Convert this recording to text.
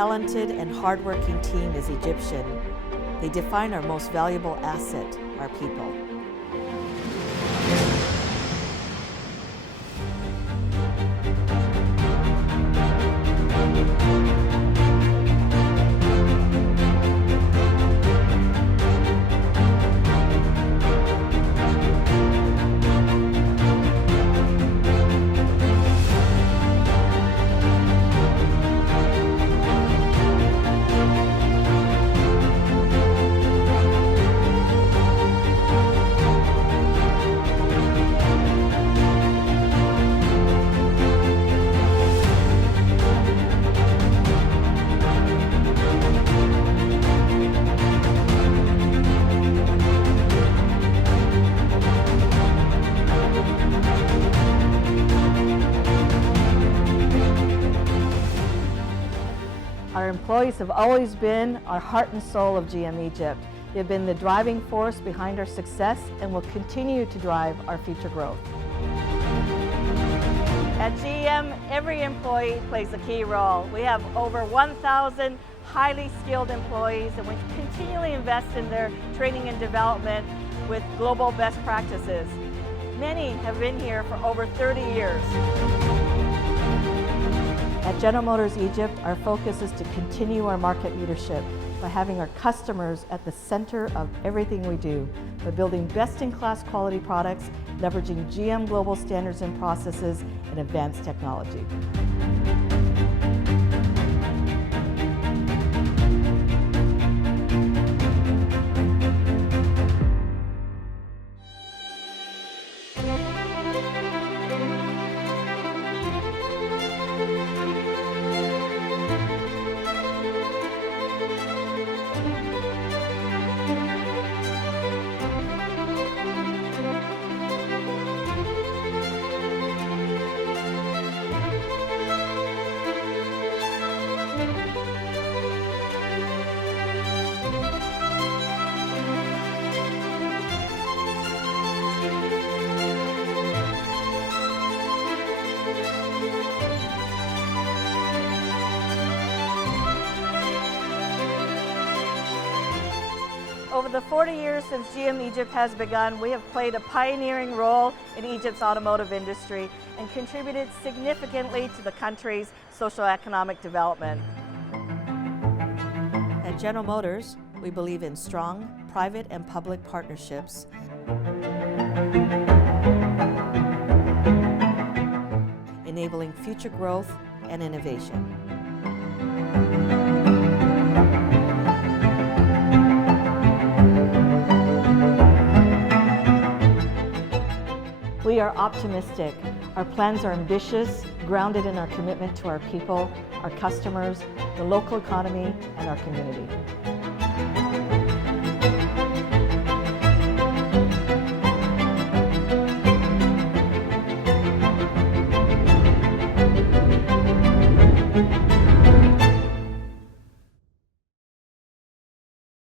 talented and hardworking team is Egyptian. They define our most valuable asset, our people. Our employees have always been our heart and soul of GM Egypt. They've been the driving force behind our success and will continue to drive our future growth. At GM, every employee plays a key role. We have over 1,000 highly skilled employees, and we continually invest in their training and development with global best practices. Many have been here for over 30 years. At General Motors Egypt, our focus is to continue our market leadership by having our customers at the center of everything we do, by building best-in-class quality products, leveraging GM global standards and processes, and advanced technology. Over the 40 years since GM Egypt has begun, we have played a pioneering role in Egypt's automotive industry and contributed significantly to the country's socio-economic development. At General Motors, we believe in strong private and public partnerships, enabling future growth and innovation. We are optimistic. Our plans are ambitious, grounded in our commitment to our people, our customers, the local economy, and our community.